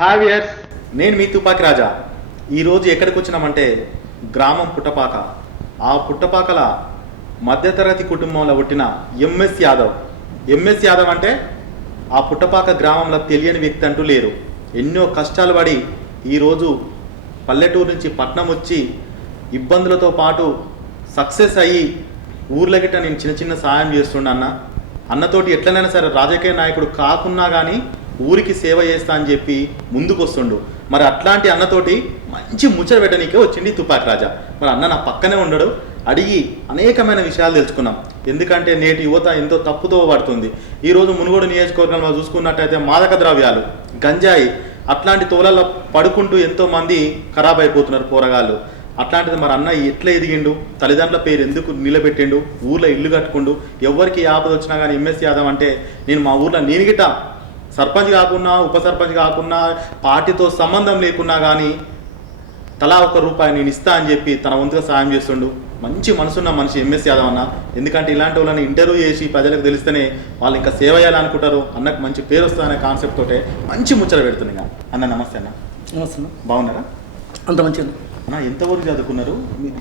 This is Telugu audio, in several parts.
హావియర్స్, నేను మీ తుపాకి రాజా. ఈరోజు ఎక్కడికి వచ్చినామంటే గ్రామం పుట్టపాక. ఆ పుట్టపాకల మధ్యతరగతి కుటుంబంలో పుట్టిన ఎంఎస్ యాదవ్. ఎంఎస్ యాదవ్ అంటే ఆ పుట్టపాక గ్రామంలో తెలియని వ్యక్తి అంటూ లేరు. ఎన్నో కష్టాలు పడి ఈరోజు పల్లెటూరు నుంచి పట్నం వచ్చి ఇబ్బందులతో పాటు సక్సెస్ అయ్యి ఊర్ల గిట్ట నేను చిన్న చిన్న సాయం చేస్తుండ అన్నతోటి ఎట్లనైనా సరే రాజకీయ నాయకుడు కాకున్నా కానీ ఊరికి సేవ చేస్తా అని చెప్పి ముందుకు వస్తుండు. మరి అట్లాంటి అన్నతోటి మంచి ముచ్చట పెట్టనీకే వచ్చింది తుపాకి రాజా. మరి అన్న నా పక్కనే ఉండడు. అడిగి అనేకమైన విషయాలు తెలుసుకున్నాం. ఎందుకంటే నేటి యువత ఎంతో తప్పుతో పడుతుంది. ఈరోజు మునుగోడు నియోజకవర్గంలో చూసుకున్నట్టయితే మాదక ద్రవ్యాలు, గంజాయి అట్లాంటి తోలల్లో పడుకుంటూ ఎంతోమంది ఖరాబ్ అయిపోతున్నారు పోరగాళ్ళు. అట్లాంటిది మరి అన్న ఎట్లా ఎదిగిండు, తల్లిదండ్రుల పేరు ఎందుకు నిలబెట్టిండు, ఊర్లో ఇల్లు కట్టుకుండు. ఎవరికి ఆపద వచ్చినా కానీ ఎంఎస్ యాదవ్ అంటే నేను మా ఊర్లో నేను గిట్ట సర్పంచ్ కాకున్నా ఉప సర్పంచ్ కాకున్నా పార్టీతో సంబంధం లేకున్నా కానీ తలా ₹1 నేను ఇస్తా అని చెప్పి తన వంతుగా సాయం చేస్తుండు. మంచి మనసున్న మనిషి ఎంఎస్ యాదవ్ అన్న. ఎందుకంటే ఇలాంటి వాళ్ళని ఇంటర్వ్యూ చేసి ప్రజలకు తెలిస్తేనే వాళ్ళు ఇంకా సేవ చేయాలనుకుంటారు. అన్నకు మంచి పేరు వస్తుందనే కాన్సెప్ట్ తోటే మంచి ముచ్చట పెడుతున్నాయి. అన్న నమస్తే అన్న. నమస్తే. బాగున్నారా? అంత మంచిది అన్న. ఎంతవరకు చదువుకున్నారు?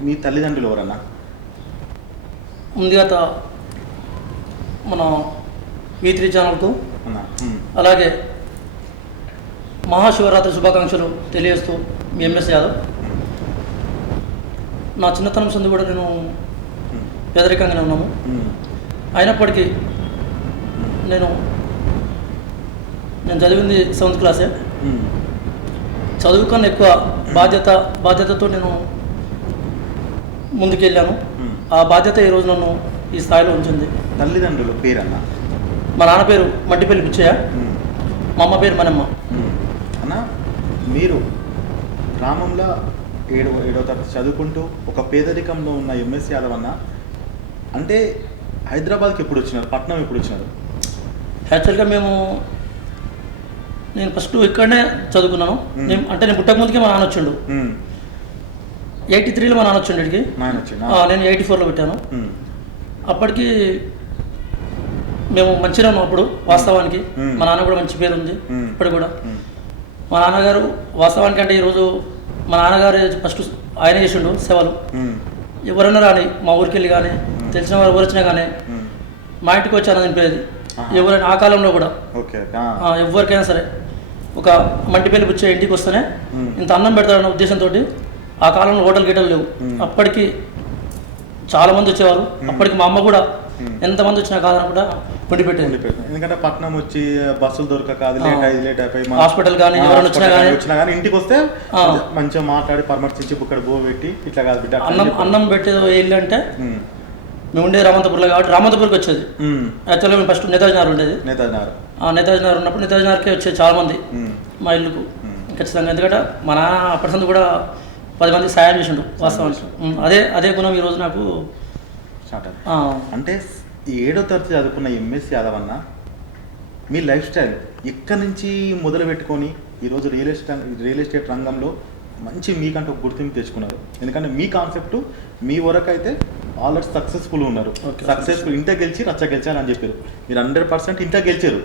మీ తల్లిదండ్రులు ఎవరన్నా? ముందుగా మన V3 ఛానల్కు అలాగే మహాశివరాత్రి శుభాకాంక్షలు తెలియజేస్తూ మీ ఎంఎస్ యాదవ్. నా చిన్నతనం సంది కూడా నేను పేదరికంగానే ఉన్నాము. అయినప్పటికీ నేను చదివింది 7th క్లాసే. చదువు కన్నా ఎక్కువ బాధ్యతతో నేను ముందుకెళ్ళాను. ఆ బాధ్యత ఈరోజు నన్ను ఈ స్థాయిలో ఉంచింది. తల్లిదండ్రులు పేరన్నా? మా నాన్న పేరు మట్టిపల్లి పిచ్చయ్య, మా అమ్మ పేరు మనమ్మ. అన్న, మీరు గ్రామంలో ఏడో తరగతి చదువుకుంటూ ఒక పేదరికంలో ఉన్న ఎంఎస్ యాదవ్ అన్న అంటే హైదరాబాద్కి ఎప్పుడు వచ్చినారు, పట్నం ఎప్పుడు వచ్చినారు? యాక్చువల్గా నేను ఫస్ట్ ఇక్కడనే చదువుకున్నాను. నేను పుట్టక ముందుకే మా నాన్న వచ్చిండు. 83లో మా నాన్న వచ్చిండు ఇక్కడికి. నేను 84లో పెట్టాను. అప్పటికి మేము మంచిగా ఉన్నాం అప్పుడు. వాస్తవానికి మా నాన్న కూడా మంచి పేరు ఉంది ఇప్పటికి కూడా. మా నాన్నగారు వాస్తవానికి అంటే ఈరోజు మా నాన్నగారు ఫస్ట్ ఆయన చేసిండు సేవలు. ఎవరైనా రాని మా ఊరికి వెళ్ళి కానీ తెలిసిన వారు ఎవరు వచ్చినా కానీ మా ఇంటికి వచ్చి అన్నది నింపేది. ఎవరైనా ఆ కాలంలో కూడా ఎవరికైనా సరే ఒక మట్టిపల్లి పుచ్చే ఇంటికి వస్తేనే ఇంత అన్నం పెడతాడన్న ఉద్దేశంతో ఆ కాలంలో హోటల్ గిటలు లేవు. అప్పటికి చాలామంది వచ్చేవారు. అప్పటికి మా అమ్మ కూడా ఎంతమంది వచ్చినా కాదనకుండా వండి పెట్టేది. ఎందుకంటే పట్నం వచ్చి బస్సులు దొరకక లేట్ అయిపోయి హాస్పిటల్ కానీ ఎవరైనా వచ్చినా కానీ ఇంటికి వస్తే మంచిగా మాట్లాడి పరామర్శించి ఇక్కడ బో పెట్టి ఇట్లా కాదు బిడ్డ అన్నం పెట్టేది వెళ్ళి అంటే మేము ఉండేది రామంతపూర్లో కాబట్టి రామంతపూర్కి వచ్చేది. యాక్చువల్గా మేము ఫస్ట్ నేతాజీ నగర్ ఉండేది. నేతాజీ నగర్ ఉన్నప్పుడు నేతాజీ నగర్కే వచ్చేది చాలా మంది మా ఇల్లుకు ఖచ్చితంగా. ఎందుకంటే మా నాన్న అప్పటి కూడా 10 మందికి సాయం చేసిండు వాస్తవానికి. అదే గుణం ఈరోజు నాకు. అంటే 7వ తరగతి చదువుకున్న ఎంఎస్ యాదవ్ అన్న మీ లైఫ్ స్టైల్ ఎక్కడి నుంచి మొదలు పెట్టుకొని ఈరోజు రియల్ ఎస్టేట్ రంగంలో మంచి మీకంటూ ఒక గుర్తింపు తెచ్చుకున్నారు. ఎందుకంటే మీ కాన్సెప్ట్ మీ వరకు అయితే ఆల్రెడీ సక్సెస్ఫుల్ ఉన్నారు. సక్సెస్ఫుల్ ఇంట గెలిచి రచ్చ గెలిచారని చెప్పారు. మీరు 100% ఇంట గెలిచారు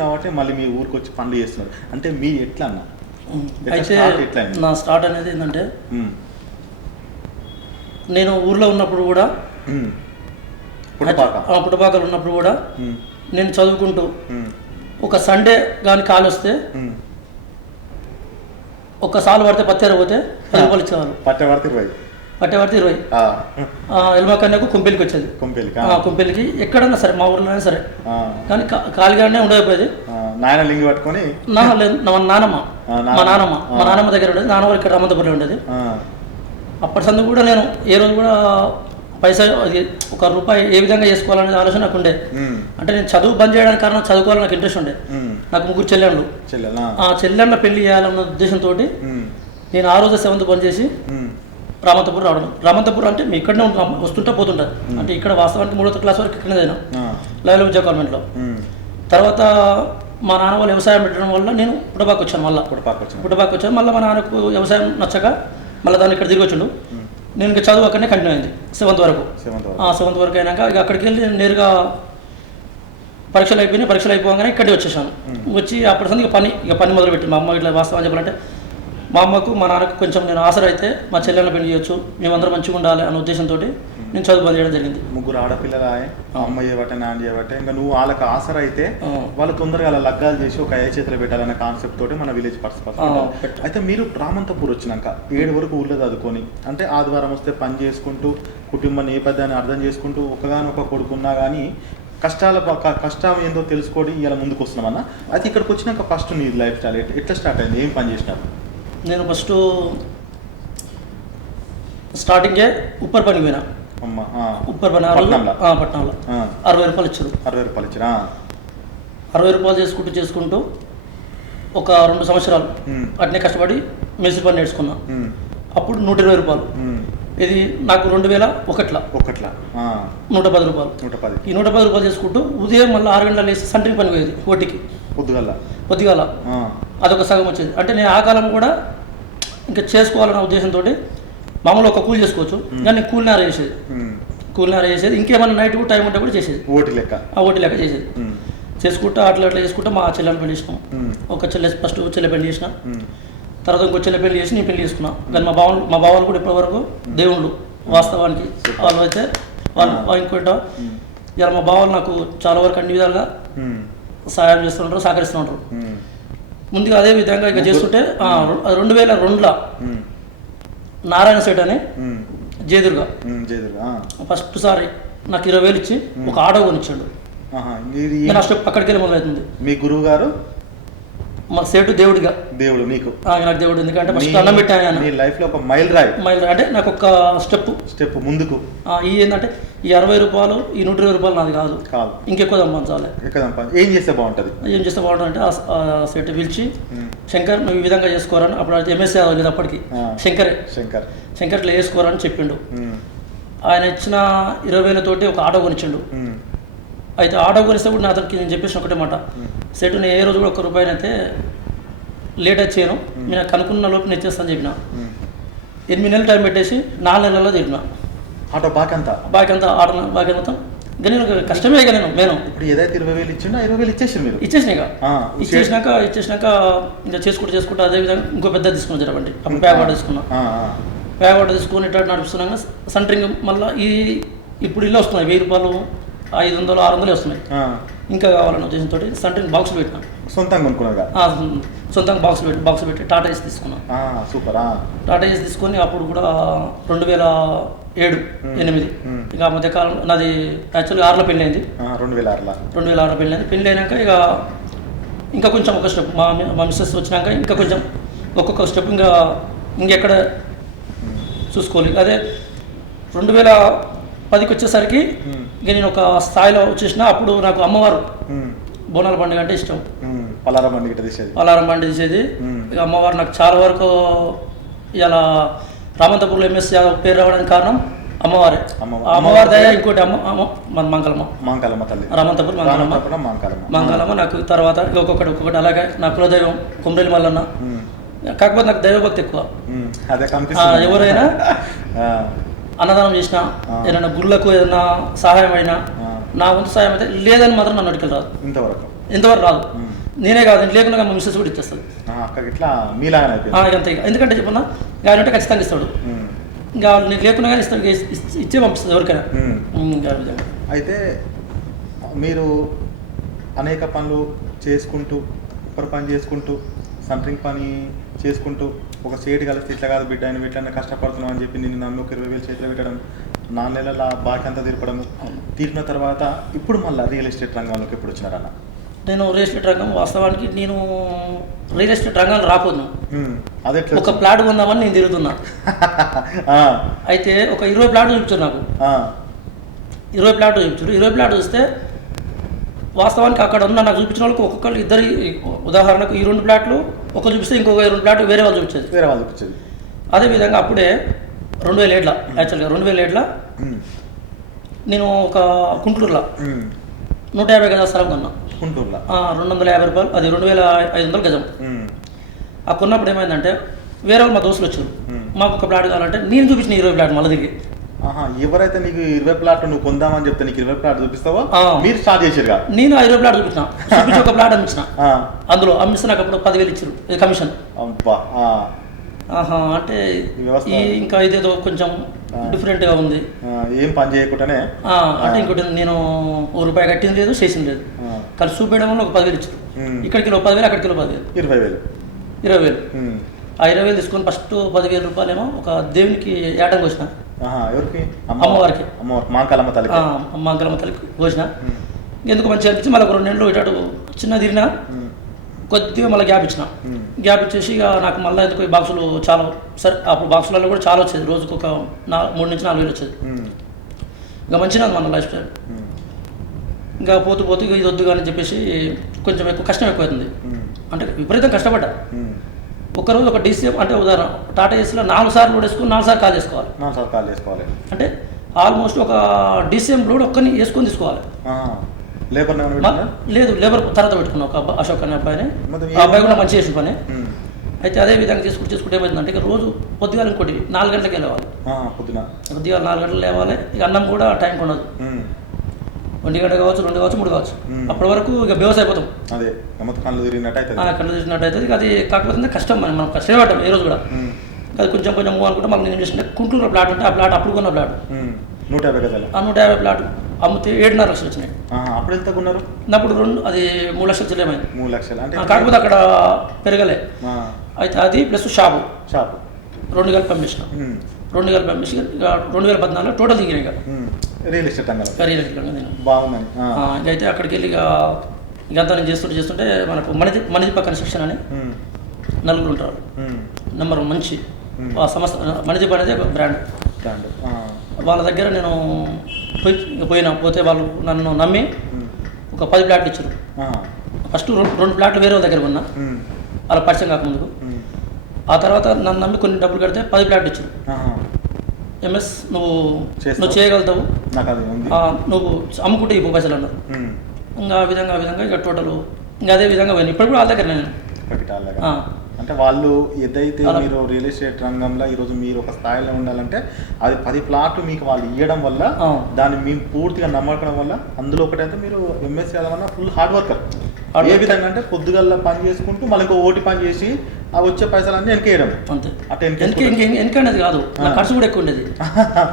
కాబట్టి మళ్ళీ మీ ఊరికి వచ్చి పనులు చేస్తున్నారు. అంటే మీ ఎట్లా అన్న? అయితే నా స్టార్ట్ అనేది ఏంటంటే నేను ఊర్లో ఉన్నప్పుడు కూడా పుట్టపాకలు ఉన్నప్పుడు కూడా నేను చదువుకుంటూ ఒక సండే కానీ కాలు వస్తే ఒక్కసారి పడితే పత్తేరపోతే ₹10 ఇచ్చేవాళ్ళు. పట్టేవాడితే 20. ఎల్మకన్యకు కుంపెలికి వచ్చేది. కుంపెలికి ఎక్కడన్నా సరే మా ఊర్లో అయినా సరే కానీ ఖాళీగానే ఉండకపోయేది. నాయన లింగి పట్టుకొని నానమ్మ మా నానమ్మ దగ్గర ఉండేది. నాన్నవారు ఇక్కడ రామంతపురంలో ఉండేది. అప్పటి సందు కూడా నేను ఏ రోజు కూడా పైసా ₹1 ఏ విధంగా చేసుకోవాలనే ఆలోచన నాకు ఉండే. అంటే నేను చదువు బంద్ చేయడానికి కారణం చదువుకోవాలని నాకు ఇంట్రెస్ట్ ఉండే. నాకు 3 చెల్లెళ్ళు. ఆ చెల్లెళ్ళ పెళ్లి చేయాలన్న ఉద్దేశంతో నేను ఆ రోజు 7th బంద్ చేసి రామంతపూర్ రావడం. రామంతపూర్ అంటే మీ ఇక్కడనే వస్తుంటే పోతుంటారు. అంటే ఇక్కడ వాస్తవానికి 3వ క్లాస్ వరకు ఇక్కడనే చదివాను లైవ్లో విద్యా కాన్వెంట్లో. తర్వాత మా నాన్న వాళ్ళు వ్యవసాయం పెట్టడం వల్ల నేను పుట్టపాకు వచ్చాను. మళ్ళీ మా నాన్నకు వ్యవసాయం నచ్చక మళ్ళీ దాన్ని ఇక్కడ తిరిగి వచ్చిండు. నేను ఇంకా చదువు అక్కడనే కంటిన్యూ అయింది 7th వరకు. 7th వరకు అయినాక ఇక అక్కడికి వెళ్ళి నేరుగా పరీక్షలు అయిపోయినాయి. పరీక్షలు అయిపోగానే ఇక్కడికి వచ్చేసాను. వచ్చి అప్పటి సంది ఇక పని మొదలుపెట్టి మా అమ్మ ఇట్లా వాస్తవం చెప్పాలంటే మా అమ్మకు మా నాన్నకు కొంచెం నేను ఆసరా అయితే మా చెల్లెలను పెళ్లి చేయొచ్చు, మేమందరం మంచిగా ఉండాలి అన్న ఉద్దేశంతో నేను చదువు చేయడం జరిగింది. ముగ్గురు ఆడపిల్లలు అమ్మ చేయబట్టే నాన్న చేయబట్టే ఇంకా నువ్వు వాళ్ళకి ఆసరా అయితే వాళ్ళు తొందరగా అలా లగ్గాలు చేసి ఒక ఏ చేతిలో పెట్టాలనే కాన్సెప్ట్ తోటి మన విలేజ్ పర్సన్. అయితే మీరు రామంతపూర్ వచ్చినాక 7 వరకు ఊళ్ళో చదువుకొని అంటే ఆదివారం వస్తే పని చేసుకుంటూ కుటుంబ నేపథ్యాన్ని అర్థం చేసుకుంటూ ఒకగానొక కొడుకున్నా కానీ కష్టం ఏందో తెలుసుకోవడం ఇలా ముందుకు వస్తున్నామన్నా. అయితే ఇక్కడికి వచ్చినాక ఫస్ట్ నీ లైఫ్ స్టైల్ ఎట్లా స్టార్ట్ అయింది, ఏం పని చేసినారు? నేను ఫస్ట్ స్టార్టింగే ఉప్పర్ పనికి పోయినా. ఉప్పర్ పని పట్టణంలో 60 రూపాయలు ఇచ్చారు. 60 రూపాయలు చేసుకుంటూ ఒక 2 సంవత్సరాలు అట్నే కష్టపడి మేస్త్రి పని నేర్చుకున్నా. అప్పుడు 120 రూపాయలు. ఇది నాకు 2001లో 110 రూపాయలు. ఈ 110 రూపాయలు చేసుకుంటూ ఉదయం మళ్ళీ 6 గంటలు వేసి సంట్రింగ్ పని పోయేది ఓటికి పొద్దుగాల. అదొక సగం వచ్చేది. అంటే నేను ఆ కాలం కూడా ఇంకా చేసుకోవాలన్న ఉద్దేశంతో మామూలు ఒక కూలి చేసుకోవచ్చు కానీ కూలినార చేసేది. ఇంకేమైనా నైట్ టైం ఉంటే కూడా చేసేది. ఓటి లెక్క చేసేది. చేసుకుంటా అట్లా చేసుకుంటా మా చెల్లెని పెళ్లి చేసినాం. ఒక ఫస్ట్ చెల్లె పెళ్లి చేసిన, తర్వాత ఇంకో చెల్లె పెళ్లి చేసి నేను పెళ్లి చేసుకున్నా. కానీ మా బావాలు కూడా ఇప్పటివరకు దేవుళ్ళు వాస్తవానికి. వాళ్ళు అయితే వాళ్ళు ఇంకోట ఇలా మా బావాలు నాకు చాలా వరకు అన్ని విధాలుగా సహాయం చేస్తుంటారు, సహకరిస్తుంటారు. ముందుగా అదే విధంగా ఇక చేస్తుంటే 2002లో నారాయణ సేట్ అని జయదుర్గా ఫస్ట్ సారి నాకు 20,000 ఇచ్చి ఒక ఆటో కొనిచ్చాడు. నేను స్టెప్ అక్కడికి వెళ్ళి మొదలవుతుంది. మీ గురువు గారు మా సేటు దేవుడు మీకు నాకు దేవుడు. ఎందుకంటే ఫస్ట్ అన్నం పెట్టాను నీ లైఫ్ లో ఒక మైల్ రాయి అంటే నాకు ఒక స్టెప్ ముందుకు. ఈ ఏంటంటే ఈ 60 రూపాయలు ఈ 120 రూపాయలు నాది కాదు, ఇంకెక్కువ సంపాదించాలి. ఏం చేస్తే బాగుంటుంది అంటే ఆ సెట్ పిలిచి శంకర్ నువ్వు ఈ విధంగా చేసుకోరని, అప్పుడు ఎంఎస్సీ లేదు అప్పటికి, శంకర్ ఇట్లా చేసుకోరని చెప్పిండు. ఆయన ఇచ్చిన 20,000 తోటి ఒక ఆటో కొనిచ్చిండు. అయితే ఆటో కొనిస్తే కూడా అతనికి నేను చెప్పేసిన ఒకటే మాట, సెట్ నేను ఏ రోజు కూడా ₹1 అయితే లేట్ వచ్చాను, నేను కనుక్కున్న లోపు నేను ఇచ్చేస్తాను చెప్పిన. 8 నెలలు టైం పెట్టేసి 4 నెలల్లో చెప్పిన ఆటో బాకీ అంతా ఆటో బాకీ మొత్తం. ఇంకా నేను కష్టమే ఇక నేను ఇప్పుడు ఏదైతే 20,000 ఇచ్చిందో 20,000 ఇచ్చేసి మీరు ఇచ్చేసినాక ఇంకా చేసుకుంటూ అదేవిధంగా ఇంకో పెద్ద తీసుకుని జరగండి. అప్పుడు ప్యాగ్ వాటర్ తీసుకొని ఇట్లా నడుపుతున్నాక సంట్రింగ్ మళ్ళీ ఇప్పుడు ఇల్లు వస్తున్నాయి 1,000 రూపాయలు 500 600 వస్తున్నాయి. ఇంకా కావాలన్న ఉద్దేశంతో సంట్రింగ్ బాక్స్ పెట్టినా. సొంతంగా బాక్స్ పెట్టి టాటా ఏసీ తీసుకున్నాను. సూపర్. టాటా ఏసీ తీసుకొని అప్పుడు కూడా 2007-8 ఇక ఆ మధ్యకాలం నాది యాక్చువల్గా 6లో పెళ్ళి అయింది. 2006లో పెళ్ళి అయింది. పెళ్ళి అయినాక ఇంకా కొంచెం ఒక స్టెప్ మా మిస్సెస్ వచ్చినాక ఇంకా కొంచెం ఒక్కొక్క స్టెప్ ఇంకెక్కడ చూసుకోవాలి. అదే 2010కి వచ్చేసరికి ఇక నేను ఒక స్థాయిలో వచ్చేసిన. అప్పుడు నాకు అమ్మవారు బోనాల పండుగ అంటే ఇష్టం. పలారం బండి తీసేది. ఇక అమ్మవారు నాకు చాలా వరకు ఇలా రామంతపూర్లో ఎంఎస్ యాదవ్ పేరు రావడానికి కారణం అమ్మవారే. అమ్మవారి దయ. ఇంకోటి మన మంగళమ్మ తల్లి, రామంతపూర్ మంగళమ్మ. నాకు తర్వాత ఒక్కొక్కటి అలాగే నా కులదైవం కొమ్రెల్లి మల్లన్న. కాకపోతే నాకు దైవభక్తి ఎక్కువ. ఎవరైనా అన్నదానం చేసినా, ఏదైనా గుళ్ళకు ఏదైనా సహాయం అయినా నా వంతు సహాయం అయితే లేదని మాత్రం నన్ను అడిగి రాదు, ఇంతవరకు రాదు. నేనే కాదు లేకుండా మా మిస్సెస్ కూడా ఇచ్చేస్తుంది. అంతే. ఎందుకంటే చెప్పన్నా ఆయన అంటే ఖచ్చితంగా ఇస్తాడు. ఇంకా నీకు లేకుండా కానీ ఇస్తాడు, ఇచ్చే పంపిస్తుంది ఎవరికైనా. అయితే మీరు అనేక పనులు చేసుకుంటూ పని చేసుకుంటూ సంట్రింగ్ పని చేసుకుంటూ ఒక సేటు కలిసి ఇట్లా కాదు బిడ్డ అని ఇట్లా కష్టపడుతున్నావు అని చెప్పి నేను నమ్మి ఒక 20,000 చేతిలో పెట్టడం, 4 నెలల బాకీ అంతా తీర్పిన తర్వాత ఇప్పుడు మళ్ళీ రియల్ ఎస్టేట్ రంగంలోకి ఎప్పుడు వచ్చినారన్న? నేను రియల్ ఎస్టేట్ రంగం వాస్తవానికి నేను రియల్ ఎస్టేట్ రంగంలో రాపోదును. అదే ఒక ప్లాట్ కొందామని నేను తిరుగుతున్నా. అయితే ఒక 20 ప్లాట్లు చూపించారు నాకు. 20 ప్లాట్లు చూస్తే వాస్తవానికి అక్కడ ఉన్న నాకు చూపించిన వాళ్ళకి ఒక్కొక్కరు ఇద్దరు, ఉదాహరణకు ఈ 2 ప్లాట్లు ఒకరు చూపిస్తే ఇంకొక 2 ప్లాట్లు వేరే వాళ్ళు చూపించేది. అదేవిధంగా అప్పుడే 2007 యాక్చువల్గా 2007 నేను ఒక గుంటూరులో 150 గజాల స్థలం కొన్నా. గుంటూరులో 250 రూపాయలు, అది 2,500 గజం. ఆ కొన్నప్పుడు ఏమైందంటే వేరే వాళ్ళు మా దోస్తులు వచ్చారు, మాకు ఒక ప్లాట్ కావాలంటే నేను చూపించిన 20 ప్లాట్ మళ్ళీ తిరిగి ఎవరైతే నీకు 20 ప్లాట్లు నువ్వు కొందామని చెప్తే నీకు 20 ప్లాట్ చూపిస్తావో ఆ. మీరు స్టార్ట్ చేసారు కదా? నేను 20 ప్లాట్ చూపించిన చూపించి ఒక ప్లాట్ అమ్మించిన. అందులో అమ్మిస్తే నాకు అప్పుడు 10,000 ఇచ్చారు ఇది కమిషన్. అబ్బా. అంటే ఇంకా ఇదేదో కొంచెం డిఫరెంట్గా ఉంది. ఏం పని చేయకుండానే అంటే ఇంకోటి నేను ₹1 కట్టింది లేదు చేసింది లేదు, కలిసి చూపించడం వల్ల ఒక 10,000 ఇచ్చారు. ఇక్కడికి 10,000 అక్కడికి 10,000 20,000. ఆ 20,000 తీసుకొని ఫస్ట్ ₹10,000 ఏమో ఒక దేవునికి ఏటం కోసిన. ఎవరికి? అమ్మవారికి. మాంకాలమ్మ తల్లికి. మాంకాలమ్మ తల్లికి కోసిన. ఎందుకు మంచిగా అనిపించి మళ్ళీ ఒక 2 నెలలు ఇటు చిన్న తిరిగినా కొద్దిగా మళ్ళీ గ్యాప్ ఇచ్చిన. గ్యాప్ ఇచ్చేసి ఇక నాకు మళ్ళీ ఎందుకు ఈ బాక్సులు చాలా సరే అప్పుడు బాక్సులలో కూడా చాలా వచ్చేది, రోజుకు ఒక 3 నుంచి 4 వేలు వచ్చేది. ఇంకా మంచిగా మన లైఫ్ స్టైల్. ఇంకా పోతూ పోతూ ఇక ఇది వద్దు కానీ చెప్పేసి కొంచెం కష్టం ఎక్కువవుతుంది. అంటే విపరీతం కష్టపడ్డా. ఒకరోజు ఒక డీసీఎం అంటే ఉదాహరణ టాటా ఏసీలో 4 సార్లు లోడ్ వేసుకుని 4 సార్లు కాల్ చేసుకోవాలి. అంటే ఆల్మోస్ట్ ఒక డీసీఎం లోడ్ ఒక్కరిని వేసుకొని తీసుకోవాలి. లేదు లేబర్ తర్వాత పెట్టుకున్నా ఒక అశోక్ అనే అబ్బాయిని. ఆ అబ్బాయి కూడా మంచి చేసిన పని. అయితే అదే విధంగా చేసుకుంటే ఏమైందంటే ఇక రోజు పొద్దుగాల ఇంకోటి 4 గంటలకి లేవాలి. పొద్దుగాల 4 గంటలు లేవాలి. ఇక అన్నం కూడా టైంకి ఉండదు. 1 గంట కావచ్చు, 2 కావచ్చు, 3 కావచ్చు. అప్పటి వరకు ఇక బేవస్ అయిపోతాం. కళ్ళు తిరిగినట్టు అవుతుంది. అది కాకపోతే కష్టం మనం కష్టపడ్డాం ఏ రోజు కూడా. అది కొంచెం మూవ్ అనుకుంటే మాకు నేను చేసిన కుంటూరులో ప్లాట్ ఉంటే ఆ ప్లాట్ అప్పుడు కొన్న ప్లాట్ 150 ప్లాట్ అమ్మితే 7.5 లక్షలు వచ్చినాయి. అప్పుడు ఎంత కొన్నారు? అప్పుడు అది 3 లక్షలు చెల్లేమైంది. 3 లక్షలు అంటే కాకపోతే అక్కడ పెరగలే. అయితే అది ప్లస్ షాపు 2 కలిపి పంపించిన. 2 కలిపి పంపించి 2014 టోటల్ దిగినాయి కదా రియల్ ఎస్టేట్ రంగం బాగుందని. అయితే అక్కడికి వెళ్ళి ఇక అంతా నేను చేస్తుంటే మనకు మణిదీప కన్స్ట్రక్షన్ అని నలుగురు ఉంటారు. నెంబర్ మంచి సంస్థ మణిదీప అనేది ఒక బ్రాండ్. వాళ్ళ దగ్గర నేను పోతే వాళ్ళు నన్ను నమ్మి ఒక 10 ప్లాట్లు ఇచ్చారు. ఫస్ట్ 2 ప్లాట్లు వేరే దగ్గర ఉన్నా అలా పరిచయం కాకముందుకు. ఆ తర్వాత నన్ను నమ్మి కొన్ని డబ్బులు కడితే 10 ప్లాట్లు ఇచ్చారు. ఎంఎస్ నువ్వు చేయగలుగుతావు, నువ్వు అమ్ముకుంటే ఈ పైసలు అన్నారు. ఇంకా ఆ విధంగా ఇక టోటల్ ఇంకా అదే విధంగా పోయింది. ఇప్పుడు కూడా వాళ్ళ దగ్గర నేను అంటే వాళ్ళు ఏదైతే మీరు రియల్ ఎస్టేట్ రంగంలో ఈరోజు మీరు ఒక స్థాయిలో ఉండాలంటే అది 10 ప్లాట్లు మీకు వాళ్ళు ఇవ్వడం వల్ల దాన్ని మేము పూర్తిగా నమ్మకం వల్ల అందులో ఒకటైతే మీరు MS Yadav full hard worker. ఏ విధంగా అంటే పొద్దుగల్లా పని చేసుకుంటూ మళ్ళీ ఇంకో ఓటి పని చేసి ఆ వచ్చే పైసలన్నీ వెనకేయడం. అంతే. వెనక అనేది కాదు, నా ఖర్చు కూడా ఎక్కువ ఉండేది.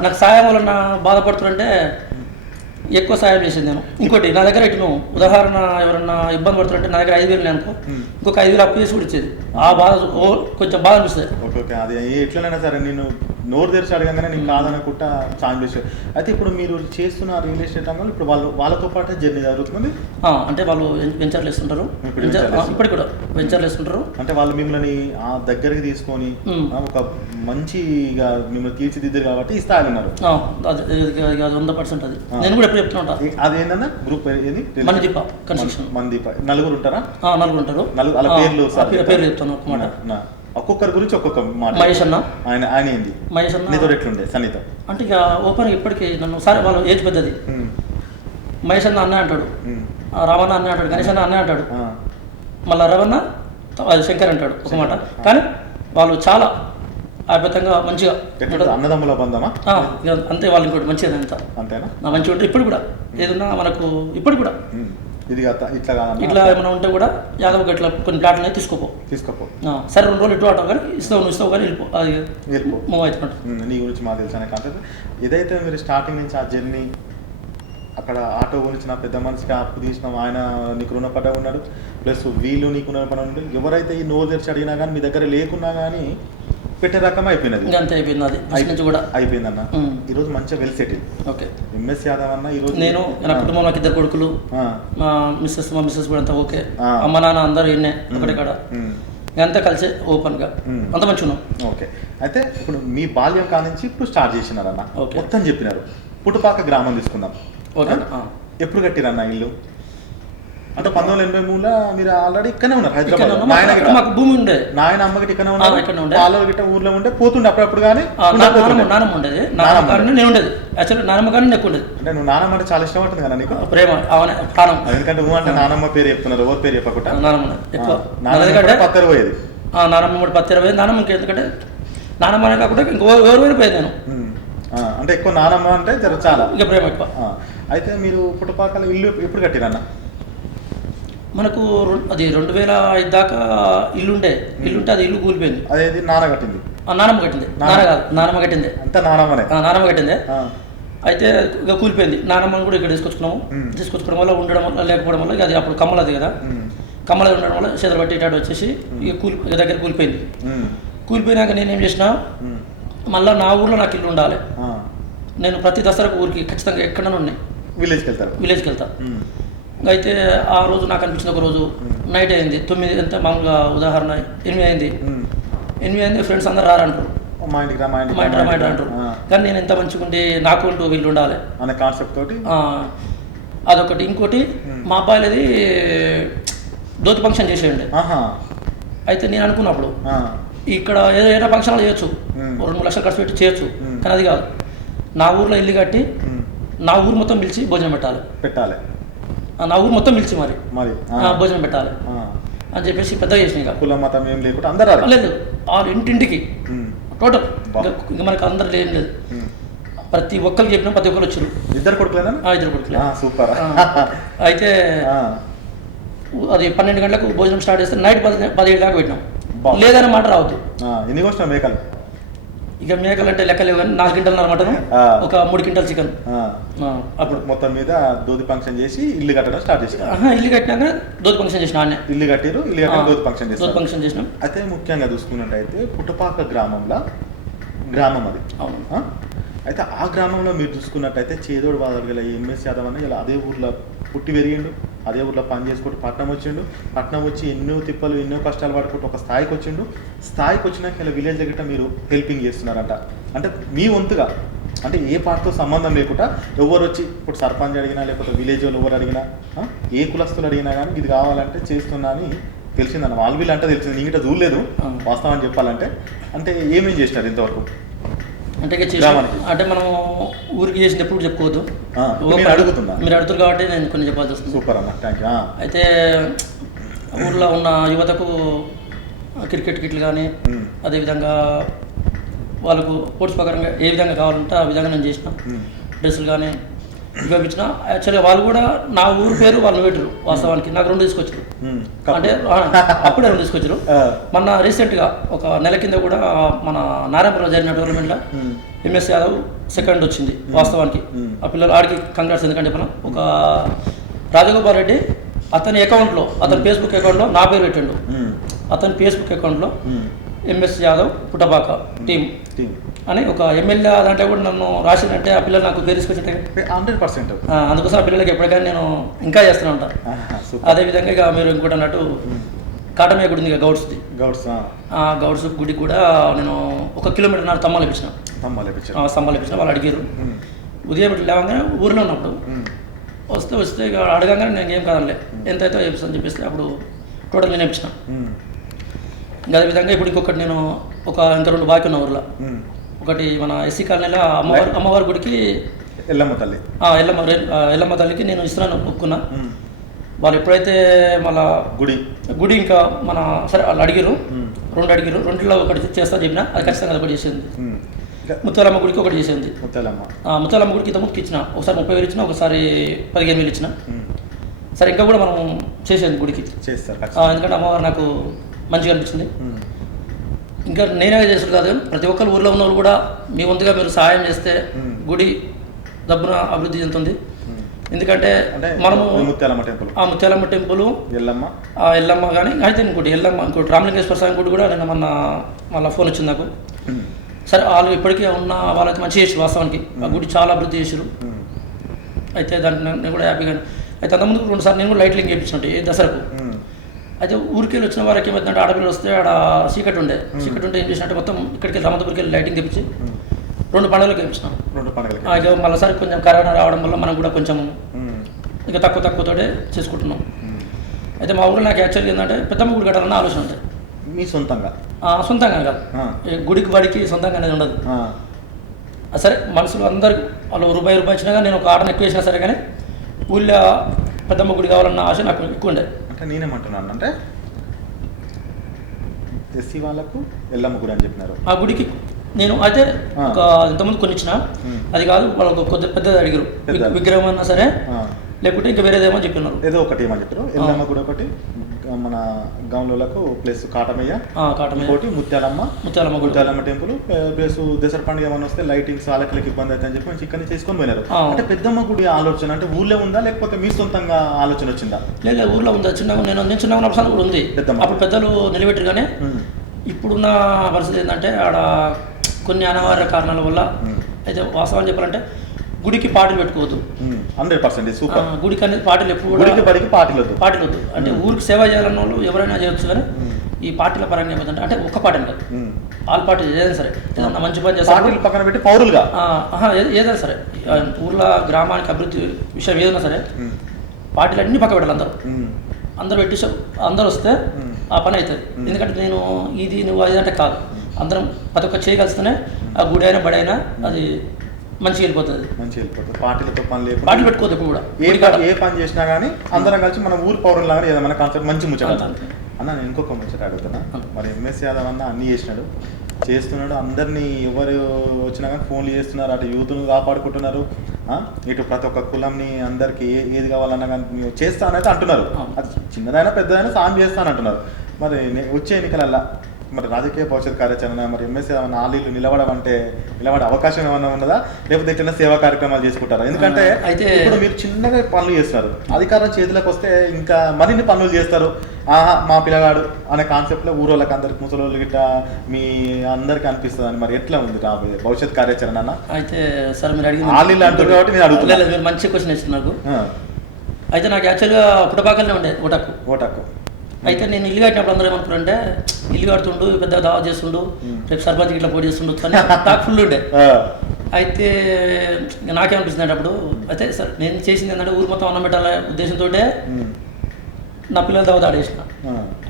నాకు సాయం వల్ల బాధపడుతుంటే ఎక్కువ సాయం చేసింది నేను. ఇంకోటి నా దగ్గర ఇటు ఉదాహరణ ఎవరన్నా ఇబ్బంది పడుతుంటే నా దగ్గర 5,000 అనుకో ఇంకొక 5,000 అప్పు చేసి కూడా ఇచ్చేది. ఆ బాధ కొంచెం బాధ అనిపిస్తుంది. ఓకే అది ఎట్లనైనా సరే నేను నోరు తెరిచి అడగంగానే నేను కాదనుకుంటా ఛాన్స్ చేశారు. అయితే ఇప్పుడు మీరు చేస్తున్న రియల్ ఎస్టేట్ రంగంలో ఇప్పుడు వాళ్ళతో పాటు జర్నీ జరుగుతుంది. అంటే వాళ్ళు వెంచర్లు వేస్తుంటారు, ఇప్పటికి కూడా వెంచర్లు వేస్తుంటారు. అంటే వాళ్ళు మిమ్మల్ని ఆ దగ్గరికి తీసుకొని ఒక మంచిగా మిమ్మల్ని తీర్చిదిద్దారు కాబట్టి ఈ స్థాయిలో ఉన్నారు. అది 100% అది నేను కూడా ఎప్పుడు చెప్తూ ఉంటా. అది ఏంటన్నా గ్రూప్ ఏది? మణిదీప కన్స్ట్రక్షన్. మణిదీప. నలుగురు ఉంటారా? నలుగురు ఉంటారు. వాళ్ళ పేర్లు చెప్తాను ఒక మాట. ఒక్కొక్కరి గురించి ఒక్కొక్క మాట. మహేష్ అన్న. ఆయన ఏంది? మహేష్ అన్న నీతో ఎట్లుండే సన్నిహితం? అంటే ఇక ఓపెన్ ఇప్పటికీ నన్ను సరే వాళ్ళు ఏజ్ పెద్దది. మహేష్ అన్న అన్న అంటాడు, రామన్న అన్న అంటాడు, గణేష్ అన్న అన్న అంటాడు, మళ్ళీ రవణ శంకర్ అంటాడు ఒక మాట. కానీ వాళ్ళు చాలా అద్భుతంగా మంచిగా అన్నదమ్ముల బంధమా? అంతే. వాళ్ళు ఇంకోటి మంచిది అంతేనా? మంచిగా ఉంటుంది. ఇప్పుడు కూడా ఏదన్నా మనకు ఇప్పుడు కూడా ఇది ఇట్లా ఏమైనా ఉంటే కూడా యాదవ్ గట్ల కొన్ని ప్లాట్లు తీసుకోపో సరే 2 రోజులు ఇటు ఆటో కానీ ఇస్తావు కానీ వెళ్ళిపో మూవ్ అవుతున్నట్టు. నీ గురించి మాకు తెలిసిన కాన్సెప్ట్ ఏదైతే మీరు స్టార్టింగ్ నుంచి ఆ జర్నీ అక్కడ ఆటో గురించి నా పెద్ద మనిషికి అప్పు తీసినాం, ఆయన నీకు రుణపడ్డ ఉన్నాడు, ప్లస్ వీళ్ళు నీకు రుణపడ ఉన్నాడు. ఎవరైతే ఈ నోరు తెరిచి అడిగినా కానీ మీ దగ్గర లేకున్నా కానీ పెట్టే రకం అయిపోయినది. అంతే అయిపోయింది. అది కూడా అయిపోయింది అన్న. ఈరోజు మంచిగా well settle. Okay. MS Yadav అన్న ఈరోజు నేను నా కుటుంబంలో 2 కొడుకులు, మా మిస్సెస్ కూడా అంతా ఓకే, అమ్మ నాన్న అందరూ ఇన్నే ఒకటి కాడ అంతా కలిసి ఓపెన్గా అంత మంచిగా ఉన్నాం. ఓకే. అయితే ఇప్పుడు మీ బాల్యం కానించి ఇప్పుడు స్టార్ట్ చేసినారన్న, మొత్తం చెప్పినారు. పుట్టపాక గ్రామం తీసుకుందాం. ఓకే. ఎప్పుడు కట్టిరన్న ఇల్లు? అంటే 1983లో మీరు ఆల్రెడీ ఇక్కడనే ఉన్నారు హైదరాబాద్. మాకు భూమి ఉండే, నాయన అమ్మకి ఇక్కడనే ఉన్నారు, వాళ్ళు గిట్ట ఊర్లో ఉండే పోతుండే అప్పుడప్పుడు. కానీ నానమ్మ ఉండేది, నేను ఉండేది యాక్చువల్లీ నానమ్మ కానీ ఎక్కువ ఉండేది. అంటే నువ్వు నానమ్మ అంటే చాలా ఇష్టం ఉంటుంది కదా నీకు? ప్రేమ. ప్రాణం. ఎందుకంటే నువ్వు అంటే నానమ్మ పేరు చెప్తున్నారు, ఎవరి పేరు చెప్పకుండా. నానమ్మ ఎక్కువ. నాన్నకంటే పత్తరు పోయేది. నానమ్మ కూడా 10 20. నానమ్మ ఎందుకంటే నానమ్మ అనే కాకుండా ఇంకో ఎవరు పోయేది. నేను అంటే ఎక్కువ నానమ్మ అంటే జర చాలా ఇక ప్రేమ ఎక్కువ. అయితే మీరు పుట్టపాకలో ఇల్లు ఎప్పుడు కట్టిరన్న? మనకు అది 2005 దాకా ఇల్లుంటే అది ఇల్లు కూలిపోయింది. అదేది నాన్న కట్టింది? నానమ్మ కట్టింది. నాన్న కాదు, నానమ్మ కట్టిందే. అంతా నానమ్మనే? నానమ్మ కట్టిందే. అయితే ఇక కూలిపోయింది. నానమ్మని కూడా ఇక్కడ తీసుకొచ్చుకోవడం వల్ల ఉండడం వల్ల లేకపోవడం వల్ల అది అప్పుడు కమ్మలది కదా, కమ్మలది ఉండడం వల్ల చేతులు పట్టి ఇటాడు వచ్చేసి ఇక దగ్గర కూలిపోయింది. కూలిపోయినాక నేనేం చేసిన, మళ్ళీ నా ఊర్లో నాకు ఇల్లు ఉండాలి. నేను ప్రతి దసరాకు ఊరికి ఖచ్చితంగా ఎక్కడైనా ఉన్నాయి విలేజ్కి వెళ్తా. అయితే ఆ రోజు నాకు అనిపించింది, ఒక రోజు నైట్ అయింది 9 ఎంత మామూలుగా ఉదాహరణ 8 అయింది. 8 అయింది, ఫ్రెండ్స్ అందరు రారంటారు, మా ఇంటి అంటారు. కానీ నేను ఎంత మంచిగా ఉండి నాకు అంటూ వీళ్ళు ఉండాలి అనే కాన్సెప్ట్ తోటి అదొకటి. ఇంకోటి మా అబ్బాయిలది దోతి ఫంక్షన్ చేసేయండి. అయితే నేను అనుకున్నప్పుడు ఇక్కడ ఏదైనా ఫంక్షన్లు చేయొచ్చు, 2-3 లక్షలు ఖర్చు పెట్టి చేయొచ్చు. కానీ అది కాదు, నా ఊర్లో ఇల్లు కట్టి నా ఊరు మొత్తం పిలిచి భోజనం పెట్టాలి. నా ఊరు మొత్తం పిలిచి మరి భోజనం పెట్టాలి అని చెప్పేసి పెద్దగా చేసిన. ఇక కుల మతం ఏం లేకుండా అందరూ లేదు, వాళ్ళు ఇంటింటికి టోటల్. ఇక మనకు అందరు ఏం లేదు, ప్రతి ఒక్కరికి చెప్పినా ప్రతి ఒక్కరు వచ్చారు. ఇద్దరు కొడుకులేనా? 2 కొడుకులే. సూపర్. అయితే అది 12 గంటలకు భోజనం స్టార్ట్ చేస్తే నైట్ 17 దాకా పెట్టినాం. లేదనే మాట రావద్దు. ఎన్ని కోసినావు మేకలు? ఇక మేకలు అంటే లెక్క లేవు కానీ 4 క్వింటాల మటన్, ఒక 3 క్వింటాల్ చికెన్. అప్పుడు మొత్తం మీద దోతి ఫంక్షన్ చేసి ఇల్లు కట్టడం స్టార్ట్ చేసిన. ఇల్లు కట్టినాక దోతి ఫంక్షన్ చేసిన. ఇల్లు కట్టారు, దోతి ఫంక్షన్ చేసినాం. అయితే ముఖ్యంగా చూసుకున్నట్టయితే పుట్టపాక గ్రామం అది. అయితే ఆ గ్రామంలో మీరు చూసుకున్నట్టయితే చేదోడు వాదోడు గల ఎంఎస్ యాదవ్ అన్న ఇలా అదే ఊర్లో పుట్టి పెరిగిండు, అదే ఊర్లో పని చేసుకుంటూ పట్నం వచ్చి ఎన్నో తిప్పలు ఎన్నో కష్టాలు పడుకుంటూ ఒక స్థాయికి వచ్చినాక ఇలా విలేజ్ దగ్గర మీరు హెల్పింగ్ చేస్తున్నారంట. అంటే మీ వంతుగా, అంటే ఏ పార్ట్తో సంబంధం లేకుండా ఎవరు వచ్చి ఇప్పుడు సర్పంచ్ అడిగినా లేకపోతే విలేజ్ వాళ్ళు ఎవరు అడిగినా ఏ కులస్తులు అడిగినా కానీ ఇది కావాలంటే చేస్తున్నా అని తెలిసిందన్న. వాళ్ళు వీళ్ళు అంటే తెలిసింది, నీకు చూడలేదు వాస్తవం చెప్పాలంటే. అంటే ఏమేం చేసినారు ఇంతవరకు? అంటే మనం ఊరికి చేసింది ఎప్పుడు చెప్పుకోవద్దు, మీరు అడుగుతారు కాబట్టి నేను కొన్ని చెప్పాల్సి వస్తుంది. సూపర్ అన్న, థ్యాంక్ యూ. అయితే ఊర్లో ఉన్న యువతకు క్రికెట్ కిట్లు కానీ, అదేవిధంగా వాళ్ళకు స్పోర్ట్స్ ప్రకారంగా ఏ విధంగా కావాలంటే ఆ విధంగా నేను చేసిన. డ్రెస్సులు కానీ ఇవ్వచ్చిన. యాక్చువల్గా వాళ్ళు కూడా నా ఊరు పేరు వాళ్ళు పెట్టరు. వాస్తవానికి నాకు 2 తీసుకొచ్చారు. అంటే అప్పుడే 2 తీసుకొచ్చారు. మొన్న రీసెంట్గా ఒక నెల కింద కూడా మన నారాయణపురం జరిగిన టోర్నమెంట్లో ఎంఎస్ యాదవ్ సెకండ్ వచ్చింది. వాస్తవానికి ఆ పిల్లలు ఆడికి కంగ్రాట్స్. ఎందుకంటే చెప్పిన ఒక రాజగోపాల్ రెడ్డి అతని అకౌంట్లో, అతని ఫేస్బుక్ అకౌంట్లో నా పేరు పెట్టిండు. అతని ఫేస్బుక్ అకౌంట్లో ఎంఎస్ యాదవ్ పుట్టపాక టీమ్ అని ఒక ఎమ్మెల్యే దాంట్లో కూడా నన్ను రాసిందంటే ఆ పిల్లలు నాకు పేరు తీసుకొచ్చింటే 100%. అందుకోసం ఆ పిల్లలకి ఎప్పటికైనా నేను ఇంకా చేస్తూనే ఉంటాను. అదేవిధంగా ఇక మీరు ఇంకోటి అన్నట్టు కాటమయ్య గుడి ఉంది ఇక గౌడ్స్ గుడికి కూడా నేను 1 కిలోమీటర్ స్తంభాలు ఇప్పించిన. వాళ్ళు అడిగారు ఉదయం ఇట్లా లేవగానే ఊరిలో ఉన్నప్పుడు వస్తే ఇక అడగంగానే నేను ఏం కాదనిలే ఎంతైతే చెప్తాను చెప్పేస్తే అప్పుడు టోటల్ నేను ఇప్పించిన. ఇంకా అదేవిధంగా ఇప్పుడు ఇంకొకటి నేను ఇంకా 2 బాకీ ఉన్న ఊర్లో. ఒకటి మన ఎస్సీ కాలనీలో అమ్మవారి గుడికి ఎల్లమ్మ తల్లికి నేను ఇస్తున్నాను ఒప్పుకున్నా. వాళ్ళు ఎప్పుడైతే మళ్ళా గుడి ఇంకా మన సరే వాళ్ళు అడిగారు 2 అడిగారు, 2లో ఒకటి చేస్తా చెప్పిన. అది ఖచ్చితంగా ఒకటి చేసింది. ముత్యాలమ్మ గుడికి ఒకటి చేసింది. ముత్యాలమ్మ గుడికి ఇంత ముందుకు ఇచ్చిన, ఒకసారి 30,000 ఇచ్చిన, ఒకసారి 15,000 ఇచ్చిన. సరే ఇంకా కూడా మనం చేసేది గుడికి చేస్తారు, ఎందుకంటే అమ్మవారు నాకు మంచిగా అనిపించింది. ఇంకా నేనే చేసారు కాదు, ప్రతి ఒక్కరు ఊర్లో ఉన్న వాళ్ళు కూడా మీ వంతుగా మీరు సహాయం చేస్తే గుడి డబ్బున అభివృద్ధి చెందుతుంది. ఎందుకంటే మనము ముత్యాలమ్మ టెంపుల్ ఎల్లమ్మ కానీ అయితే ఇంకోటి రామలింగేశ్వర స్వామి గుడి కూడా నేను మళ్ళీ ఫోన్ వచ్చింది నాకు. సరే వాళ్ళు ఇప్పటికీ ఉన్న వాళ్ళకి మంచి చేసారు. వాస్తవానికి ఆ గుడి చాలా అభివృద్ధి చేసారు. అయితే దాంట్లో నేను కూడా హ్యాపీగా. అయితే అంతకుముందు 2 సార్లు నేను కూడా లైటింగ్ చేయించినట్టు ఏ దసరాకు. అయితే ఊరికి వచ్చిన వారికి ఏమైందంటే ఆడపిల్లలు వస్తే ఆడ చీకటి ఉంటే ఏం చేసినట్టు మొత్తం ఇక్కడికి రామతపురికి వెళ్ళి లైటింగ్ తెప్పించి 2 పండుగలకు వేయించినాం. ఇక మళ్ళీసారి కొంచెం కరోనా రావడం వల్ల మనం కూడా కొంచెం ఇక తక్కువతోటే చేసుకుంటున్నాం. అయితే మా ఊళ్ళో నాకు యాక్చువల్గా ఏంటంటే పెద్దమ్మ గుడి కట్టాలన్న ఆలోచన ఉంటాయి. మీ సొంతంగా కాదు, గుడికి బడికి సొంతంగా అనేది ఉండదు. సరే మనుషులు అందరు వాళ్ళు రూపాయి ఇచ్చినా కానీ నేను ఒక ఆటను ఎక్కువ వేసినా సరే కానీ ఊళ్ళో పెద్దమ్మ గుడి కావాలన్న ఆశ నాకు ఎక్కువ ఉండే. అంటే నేనేమంటున్నాను అంటే ఎస్సీ వాళ్ళకు ఎల్లమ్మ గుడి అని చెప్పినారు. ఆ గుడికి నేను అయితే ఒక ఇంతకుముందు కొన్ని ఇచ్చిన అది కాదు వాళ్ళకు కొద్దిగా పెద్దది అడిగారు విగ్రహం అన్నా సరే లేకుంటే ఇంకా వేరేదేమో చెప్పినారు ఏదో ఒకటి ఏమని చెప్పారు ఎల్లమ్మ కూడా ఒకటి మన గౌన్లకు ప్లస్ కాటమయ్య ఇంకోటి ముత్యాలమ్మ టెంపుల్ ప్లస్ దసరా పండుగ ఏమన్నా వస్తే లైటింగ్స్ వాళ్ళకి ఇబ్బంది అయితే అని చెప్పి మంచి ఇక్కడ చేసుకొని పోయినారు. అంటే పెద్దమ్మ గుడి ఆలోచన అంటే ఊళ్ళో ఉందా లేకపోతే మీ సొంతంగా ఆలోచన వచ్చిందా? లేదు ఊర్లో ఉందా, నేను చిన్న ఉన్నప్పుడు కూడా ఉంది. అప్పుడు పెద్దలు నిలబెట్టరు కానీ ఇప్పుడున్న పరిస్థితి ఏంటంటే ఆడ కొన్ని అనివార్య కారణాల వల్ల అయితే వాస్తవం చెప్పాలంటే గుడికి పాటలు పెట్టుకోవద్దు. 100% సూపర్. గుడికి అనేది పాటలు ఎప్పుడు పాటలు వద్దు. అంటే ఊరికి సేవ చేయాలన్న వాళ్ళు ఎవరైనా చేయొచ్చు కానీ ఈ పార్టీల పరంగా ఏమవుతుంటే అంటే ఒక్క పార్టీని కాదు ఆల్ పార్టీ ఏదైనా సరే ఏదన్నా మంచి పని చేస్తారు పక్కన పెట్టి పౌరులుగా ఏదైనా సరే ఊర్లో గ్రామానికి అభివృద్ధి విషయం ఏదైనా సరే పార్టీలు అన్ని పక్క పెట్టాలి. అందరూ పెట్టి అందరూ వస్తే ఆ పని అవుతుంది. ఎందుకంటే నేను ఇది నువ్వు అది అంటే కాదు, అందరం ప్రతి ఒక్క చేయగలిస్తేనే ఆ గుడి అయినా బడి అయినా అది మంచిగా వెళ్ళిపోతుంది. పార్టీలతో పని లేదు, పార్టీలు పెట్టుకోవద్దు. ఇప్పుడు కూడా ఏ పని చేసినా కానీ అందరం కలిసి మన ఊరు పౌరులు లాగా ఏదైనా మన కాన్సెప్ట్ మంచి ముచ్చట. అన్న నేను ఇంకొక ముచ్చట అడుగుతున్నా, మరి ఎంఎస్ యాదవ్ అన్న అన్నీ చేస్తున్నాడు అందరినీ ఎవరు వచ్చినా కానీ ఫోన్లు చేస్తున్నారు, అటు యూత్ను కాపాడుకుంటున్నారు, ఇటు ప్రతి ఒక్క కులంని అందరికి ఏది కావాలన్నా కానీ చేస్తానైతే అంటున్నారు. అది చిన్నదైనా పెద్దదైనా సాయం చేస్తానంటున్నారు. మరి వచ్చే ఎన్నికలల్లా మరి రాజకీయ భవిష్యత్ కార్యాచరణ మరి ఎంఎస్ ఏమన్నా ఆలీలు నిలబడే అవకాశం ఏమన్నా ఉన్నదా లేకపోతే ఎట్లైనా సేవా కార్యక్రమాలు చేసుకుంటారా? ఎందుకంటే ఇప్పుడు మీరు చిన్నగా పనులు చేస్తారు, అధికారం చేతులకు వస్తే ఇంకా మరిన్ని పనులు చేస్తారు. మా పిల్లగాడు అనే కాన్సెప్ట్లో ఊరోళ్ళకి అందరికి ముసలోళ్ళు గిట్ట మీ అందరికి అనిపిస్తుంది అని మరి ఎట్లా ఉంది రాబోయే భవిష్యత్ కార్యాచరణ? అయితే సార్ మీరు అడిగి ఆలీలు అంటారు కాబట్టి నేను అడుగుతున్నాను. మీరు మంచి క్వశ్చన్ ఇచ్చిన నాకు. అయితే నాకు యాక్చువల్గా పుట్టపాకల్నే ఉండే ఓటాకు. అయితే నేను ఇల్లు కట్టినప్పుడు అందరూ ఏమనుకున్నారు అంటే ఇల్లు కడుతుండు పెద్ద దావా చేస్తుండు రేపు సర్పంచ్ ఇట్లా పోటీ చేస్తుండు అని నాకు ఫుల్ ఉండే. అయితే నాకేమనిపిస్తుంది అంటే అప్పుడు అయితే సార్ నేను చేసింది ఏంటంటే ఊరు మొత్తం అన్నం పెట్టాలనే ఉద్దేశంతో నా పిల్లలు దావా ఆడేసిన.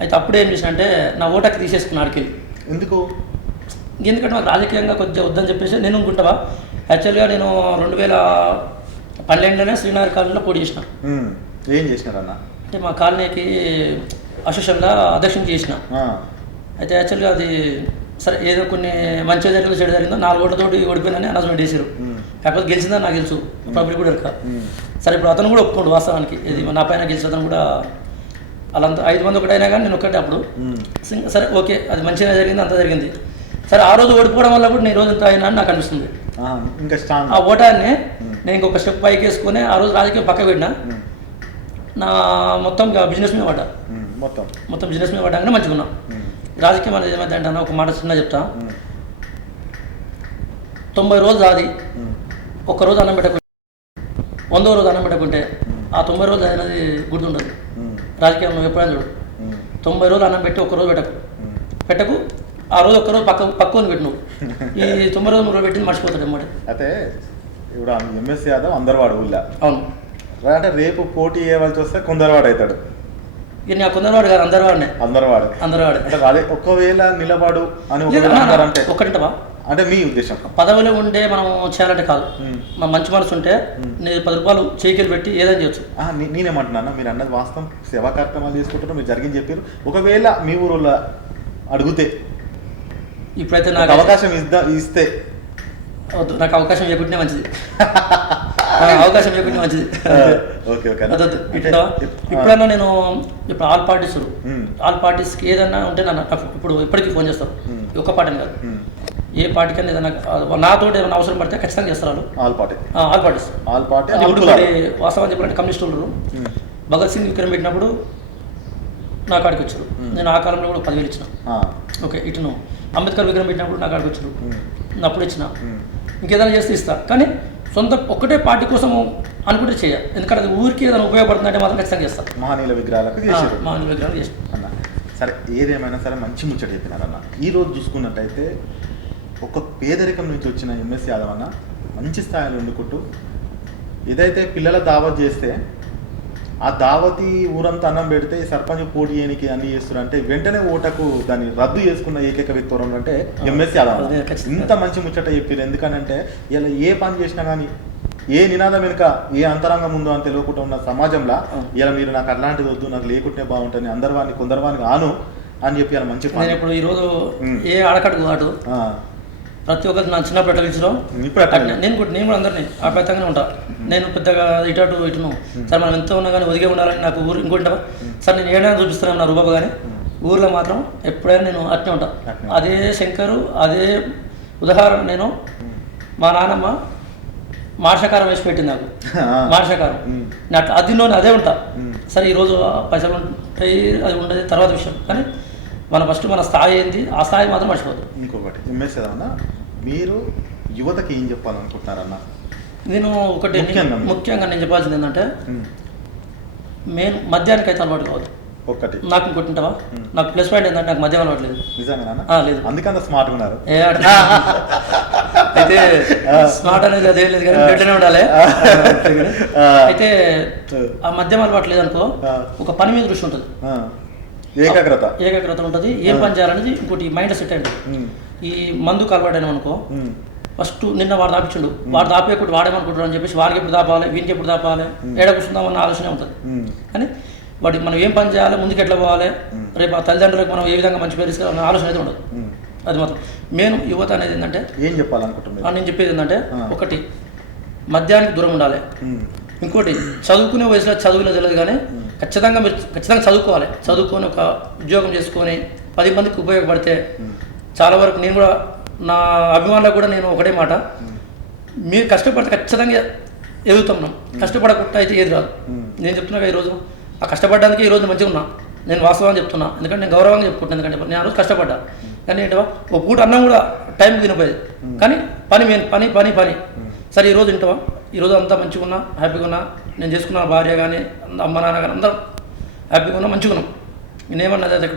అయితే అప్పుడు ఏం చేసిన అంటే నా ఓటాకి తీసేసుకున్నా ఆడికి. ఎందుకంటే నాకు రాజకీయంగా కొద్దిగా వద్దని చెప్పేసి నేను అనుకుంటావా యాక్చువల్గా నేను 2012లోనే శ్రీనగర్ కాలనీలో పోటీ చేసిన. ఏం చేసినారన్న అంటే మా కాలనీకి అసోసియేషన్గా అధ్యక్షుని చేసిన. అయితే యాక్చువల్గా అది సరే ఏదో కొన్ని మంచిగా జరిగిందో చెడు జరిగిందో 4 ఓట్లతోటి ఓడిపోయిందని అనౌన్స్మెంట్ చేశారు. కాకపోతే గెలిచిందని నాకు తెలుసు, పబ్లిక్ కూడా ఎరక. సరే ఇప్పుడు అతను కూడా ఒప్పుకోండు వాస్తవానికి ఇది నా పైన గెలిచిన అతను కూడా వాళ్ళంతా 5 మంది ఒకటైనా కానీ నేను ఒక్కటే అప్పుడు సరే ఓకే అది మంచిగా జరిగింది అంత జరిగింది. సరే ఆ రోజు ఓడిపోవడం వల్ల కూడా నేను రోజు ఎంత అయినా అని నాకు అనిపిస్తుంది. ఇంకా ఆ ఓటాన్ని నేను ఇంకొక స్టెప్ పైకి వేసుకొని ఆ రోజు రాజకీయం పక్క పెట్టినా నా మొత్తం బిజినెస్ మీద పడ్డా. మొత్తం బిజినెస్ మీద పడ్డాకనే మంచిగా ఉన్నాం. రాజకీయం అనేది ఏమైతే అంటే ఒక మాట చిన్న చెప్తా, 90 రోజులు అది ఒక్కరోజు అన్నం పెట్టకుంటే 100వ రోజు అన్నం పెట్టకుంటే ఆ 90 రోజులు అనేది గుర్తుండదు. రాజకీయం నువ్వు ఎప్పుడైనా చూడు 90 రోజులు అన్నం పెట్టి ఒక్కరోజు పెట్టకు ఆ రోజు ఒక్కరోజు పక్కని పెట్టు నువ్వు ఈ 90 రోజులు నువ్వు పెట్టింది మర్చిపోతాడు అన్నమాట. అయితే ఇప్పుడు ఎంఎస్ యాదవ్ అందరివాడు ఊళ్ళో. అవును అంటే రేపు పోటీ చేయవలసి వస్తే కొందరువాడు అవుతాడు. ఇక నా కొందరువాడు కాదు అందరివాడు. అదే ఒకవేళ నిలబడు అని ఒక్కటింటవా అంటే మీ ఉద్దేశం పదవిలో ఉండే మనం చేయాలంటే కాదు. మన మంచి మనసు ఉంటే నేను 10 రూపాయలు చేయికెళ్ళి పెట్టి ఏదైనా చేయొచ్చు. నేనేమంటున్నా మీరు అన్నది వాస్తవం, సేవా కార్యక్రమాలు చేసుకుంటారు మీరు జరిగింది చెప్పారు. ఒకవేళ మీ ఊళ్ళో అడిగితే ఇప్పుడైతే నాకు అవకాశం ఇస్తే వద్దు, నాకు అవకాశం ఇవ్వకుంటే మంచిది. అవకాశం ఇవ్వకుంటే మంచిది. ఇప్పుడన్నా నేను ఇప్పుడు ఆల్ పార్టీస్కి ఏదన్నా ఉంటే నాకు ఇప్పుడు ఇప్పటికీ ఫోన్ చేస్తారు. ఒక్క పార్టీని కాదు ఏ పార్టీకైనా ఏదైనా నాతో ఏమైనా అవసరం పడితే ఖచ్చితంగా చేస్తారు ఆల్ పార్టీస్. వాస్తవం చెప్పాలంటే కమ్యూనిస్ట్ వాళ్ళు భగత్ సింగ్ విక్రమ్ పెట్టినప్పుడు నా కాడికి వచ్చారు. నేను ఆ కాలంలో కూడా 10,000 ఇచ్చిన. ఓకే ఇటును అంబేద్కర్ విగ్రహం పెట్టినప్పుడు నా కాడికి వచ్చారు, అప్పుడు ఇచ్చిన. ఇంకేదైనా చేస్తే ఇస్తా, కానీ సొంత ఒక్కటే పార్టీ కోసం అనుకుంటే చేయాలి. ఎందుకంటే అది ఊరికి ఏదైనా ఉపయోగపడుతుందంటే మాత్రం ఖచ్చితంగా చేస్తాను. మహనీయుల విగ్రహాలు చేస్తాను అన్న. సరే ఏదేమైనా సరే మంచి ముచ్చట చెప్పినారన్న. ఈరోజు చూసుకున్నట్టయితే ఒక పేదరికం నుంచి వచ్చిన ఎంఎస్ యాదవ్ అన్న మంచి స్థాయిలో వండుకుంటూ ఏదైతే పిల్లల దావత్ చేస్తే ఆ దావతి ఊరంతా అన్నం పెడితే సర్పంచ్ పోటీ చేయడానికి అన్ని చేస్తున్నారంటే వెంటనే ఓటకు దాన్ని రద్దు చేసుకున్న ఏకైక వ్యక్తి అంటే ఎంఎస్ యాదవ్. ఇంత మంచి ముచ్చట చెప్పారు. ఎందుకనంటే ఇలా ఏ పని చేసినా కానీ ఏ నినాదం వెనుక ఏ అంతరంగం ఉందో అని తెలియకుండా ఉన్న సమాజంలో ఇలా మీరు నాకు అట్లాంటిది వద్దు నాకు లేకుంటే బాగుంటుంది అందరివాడిని కొందరివాడిని ఆను అని చెప్పి అలా మంచి పని. ఇప్పుడు ఈరోజు ఏ ఆడకడుగు అటు ప్రతి ఒక్కరు నా చిన్నప్పుడు ఎట్లా పిలిచిరో ఇప్పుడు అట్లా నేను కూడా అందరినీ ఆప్యాయంగానే ఉంటా. నేను పెద్దగా ఇటును సార్ మనం ఎంత ఉన్నా కానీ ఒదిగే ఉండాలని నాకు ఊరు ఇంకోటి సార్ నేను ఏడైనా చూపిస్తున్నాను నా రూపాయి కానీ ఊర్లో మాత్రం ఎప్పుడైనా నేను అట్నే ఉంటా. అదే శంకరు అదే ఉదాహరణ. నేను మా నాన్నమ్మ మార్షకారం వేసి పెట్టింది నాకు, మార్షకారం నేను అట్లా అదిలోనే అదే ఉంటా. సరే ఈరోజు పైసలు ఉంటాయి అది ఉండదు తర్వాత విషయం, కానీ ఫస్ట్ మన స్థాయి ఏంది ఆ స్థాయి మాత్రం మర్చిపోదు. ఇంకొకటి ఎంఎస్ అన్న, మీరు యువతకి ఏం చెప్పాలనుకుంటున్నారన్న? నేను ఒకటి ముఖ్యంగా నేను చెప్పాల్సింది ఏంటంటే మెయిన్ మద్యానికి అయితే అలవాటు కావద్దు. ఒకటి నాకు ఇంకోటి ఉంటావా, నాకు ప్లస్ పాయింట్ ఏంటంటే నాకు మద్యం అలవాట్లేదు. నిజంగా లేదు, అందుకని స్మార్ట్ ఉన్నారు. అయితే స్మార్ట్ అనేది అదేం లేదు కానీ బెటర్నే ఉండాలి. అయితే ఆ మద్యం అలవాట్లేదు అనుకో, ఒక పని మీద దృష్టి ఉంటుంది, ఏకాగ్రత ఉంటుంది, ఏం పని చేయాలనేది ఇంకోటి మైండ్ సెట్ అయింది. ఈ మందుకు అలవాటైన అనుకో, ఫస్ట్ నిన్న వాడు దాపించుండు, వాడు దాపేయకుండా వాడేమనుకుంటాడు అని చెప్పేసి వాడికి ఎప్పుడు దాపాలి వీనికి ఎప్పుడు దాపాలి ఏడ కూర్చుందామన్న ఆలోచన ఉంటుంది. కానీ వాటి మనం ఏం పని చేయాలి, ముందుకు ఎట్లా పోవాలి, రేపు ఆ తల్లిదండ్రులకు మనం ఏ విధంగా మంచి పేరు తీసుకోవాలన్న ఆలోచన అయితే ఉండదు. అది మాత్రం మెయిన్ యువత అనేది ఏంటంటే ఏం చెప్పాలనుకుంటున్నాను నేను చెప్పేది ఏంటంటే, ఒకటి మద్యానికి దూరం ఉండాలి. ఇంకోటి చదువుకునే వయసులో చదువులో తెలియదు కానీ ఖచ్చితంగా చదువుకొని ఒక ఉద్యోగం చేసుకొని 10 మందికి ఉపయోగపడితే చాలా వరకు నేను కూడా నా అభిమానులకు కూడా నేను ఒకటే మాట, మీరు కష్టపడితే ఖచ్చితంగా ఎదుగుతున్నాం, కష్టపడకుండా అయితే ఏది రాదు. నేను చెప్తున్నా ఈరోజు ఆ కష్టపడడానికి ఈరోజు మంచిగా ఉన్నా, నేను వాస్తవాన్ని చెప్తున్నా, ఎందుకంటే నేను గౌరవంగా చెప్పుకుంటాను. ఎందుకంటే నేను ఆ రోజు కష్టపడ్డా, కానీ ఏంటవా ఒక పూట అన్నం కూడా టైంకి తినపోయేది, కానీ పని సరే ఈరోజు తింటావా, ఈరోజు అంతా మంచిగా ఉన్నా, హ్యాపీగా ఉన్నా, నేను చేసుకున్న భార్య కానీ అమ్మ నాన్న కానీ అందరం హ్యాపీగా ఉన్నా, మంచిగా ఉన్నాం. నేనేమన్నది అది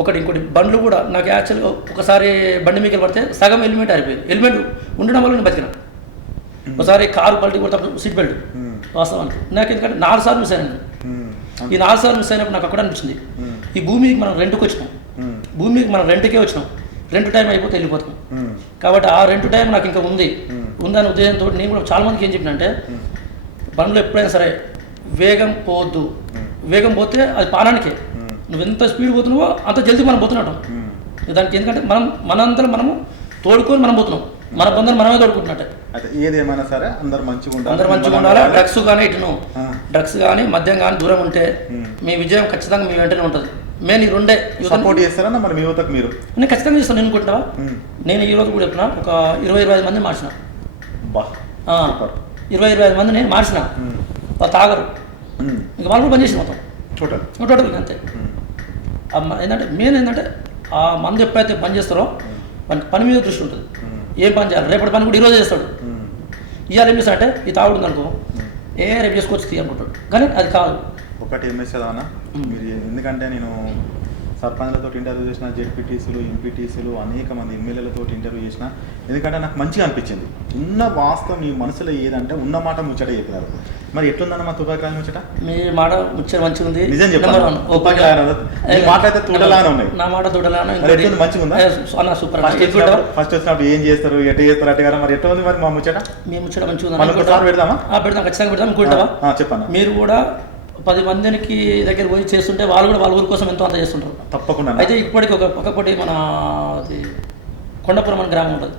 ఒకటి. ఇంకోటి బండ్లు కూడా నాకు యాక్చువల్గా ఒకసారి బండి మీకు పడితే సగం హెల్మెట్ అయిపోయింది, హెల్మెట్ ఉండడం వల్ల నేను బతికిన. ఒకసారి కారు పల్టీ కొడతాడు సీట్ బెల్ట్, వాస్తవానికి నాకు ఎందుకంటే 4 సార్లు మిస్ అయినాను. ఈ 4 సార్లు మిస్ అయినప్పుడు నాకు అక్కడ అనిపించింది, ఈ భూమికి మనం రెంట్కి వచ్చినాం, భూమికి మనం రెంట్కే వచ్చినాం, రెంట్ టైం అయిపోతే వెళ్ళిపోతాం. కాబట్టి ఆ రెంట్ టైం నాకు ఇంకా ఉందనే ఉద్దేశంతో నేను కూడా చాలా మందికి ఏం చెప్పిన అంటే, బండ్లు ఎప్పుడైనా సరే వేగం పోవద్దు, వేగం పోతే అది పానానికే, నువ్వు ఎంత స్పీడ్ పోతున్నావో అంత జల్దీ మనం పోతున్నట్టు దానికి. ఎందుకంటే మనంతా మనము తోడుకొని మనం పోతున్నాం, మన బంధువులు మనమే తోడుకుంటున్నట్టే. ఏదేమైనా సరే అందరు మంచిగా ఉండాలి. డ్రగ్స్ కానీ మద్యం కానీ దూరం ఉంటే మీ విజయం ఖచ్చితంగా మీ వెంటనే ఉంటుంది. నేను ఈ రెండే సపోర్ట్ చేస్తారా మరి మీ యువతకు? మీరు నేను ఖచ్చితంగా చేస్తాను. నేను అనుకుంటావా, నేను ఈ రోజు కూడా చెప్పిన ఒక 20-25 మంది మార్చిన, 20-25 మంది నేను మార్చిన, వాళ్ళు తాగరు, ఇంకా వాళ్ళు కూడా పనిచేసి మొత్తం టోటల్ అంతే. ఏంటంటే మెయిన్ ఏంటంటే ఆ మందు ఎప్పుడైతే పని చేస్తారో మనకి పని మీద దృష్టి ఉంటుంది, ఏం పని చేయాలి, రేపటి పని కూడా ఈరోజు చేస్తాడు. ఇవాళ ఏం చేస్తాడంటే ఈ తాగుడు ఉందనుకో రేపు చేసుకోవచ్చు అనుకుంటాడు, కానీ అది కాదు. ఒకటి ఏం చేసేదానా మీరు, ఎందుకంటే నేను సర్పంచ్లతో ఇంటర్వ్యూ చేసిన, జెడ్పీటీసీలు ఎంపీటీసీలు అనేక మంది ఎమ్మెల్యేలతో ఇంటర్వ్యూ చేసిన, ఎందుకంటే నాకు మంచిగా అనిపించింది. ఉన్న వాస్తవం మీ మనసులో ఏదంటే ఉన్న మాట ముచ్చట చెప్పినారు. మరి ఎట్లుందన్న మా తుపాకి రాని ముచ్చట? మీ మాట ముచ్చట మంచిగా ఉంది, నిజం చెప్పాను. మాట అయితే తూటలానే ఉన్నాయి, నా మాట తూటలానే మంచిగా ఉందా? సూపర్. ఫస్ట్ వచ్చినప్పుడు ఏం చేస్తారు, ఎట్లా చేస్తారు అంటే కదా, మరి ఎట్లా ఉంది మరి మా ముచ్చట? మీ ముచ్చట మంచిగా ఉంది, పెడదామా? పెడదాం, ఖచ్చితంగా పెడదాం. ఇంకోటవా చెప్పండి, మీరు కూడా 10 మందికి దగ్గర పోయి చేస్తుంటే వాళ్ళు కూడా వాళ్ళ ఊరి కోసం ఎంతో అంత చేస్తుంటారు తప్పకుండా. అయితే ఇప్పటికి ఒకటి మన అది కొండపురం అని గ్రామం ఉంటుంది,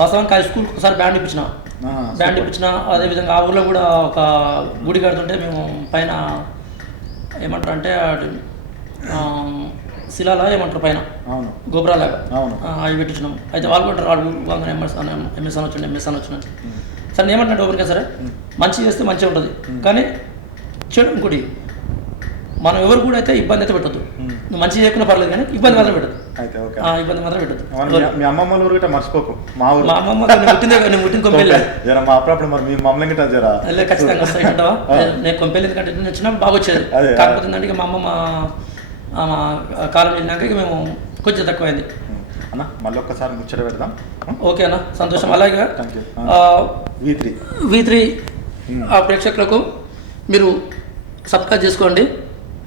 వాస్తవానికి ఆ స్కూల్కి ఒకసారి బ్యాండ్ ఇప్పించిన, అదేవిధంగా ఆ ఊళ్ళో కూడా ఒక గుడి కడుతుంటే మేము పైన ఏమంటారు అంటే శిలాలా ఏమంటారు పైన గోపురాలాగా అవి పెట్టించినాం. అయితే వాళ్ళు కూడా వాళ్ళు ఎంఎస్ అని వచ్చినట్టు సరే ఏమంటున్నట్టు ఓపెన్గా సరే మంచి చేస్తే మంచిగా ఉంటుంది, కానీ చెడు ఇంకోటి మనం ఎవరు కూడా అయితే ఇబ్బంది అయితే పెట్టద్దు. నువ్వు మంచి చేయకుండా పర్లేదు కానీ ఇబ్బంది మాత్రం పెట్టద్దు, ఇబ్బంది మాత్రం పెట్టద్దు. మీ అమ్మమ్మ ఊరు గిట్ట మర్చిపోకు. మా అమ్మమ్మ పుట్టిన కొంపెల్లి అప్పుడప్పుడు మరి మీ మమ్మల్ని గిట్ట జరా ఖచ్చితంగా వస్తాయి అంటావా? నేను కొంపెల్లి ఎందుకంటే నేను వచ్చినప్పుడు బాగా వచ్చేది, కాకపోతే ఏంటంటే ఇక మా అమ్మమ్మ మా కాలం వెళ్ళినాక ఇక మేము కొంచెం తక్కువైంది అన్న. మళ్ళీ ఒక్కసారి ముచ్చట పెడదాం. ఓకే అన్న, సంతోషం. అలాగే V3 ఆ ప్రేక్షకులకు మీరు సబ్స్క్రైబ్ చేసుకోండి,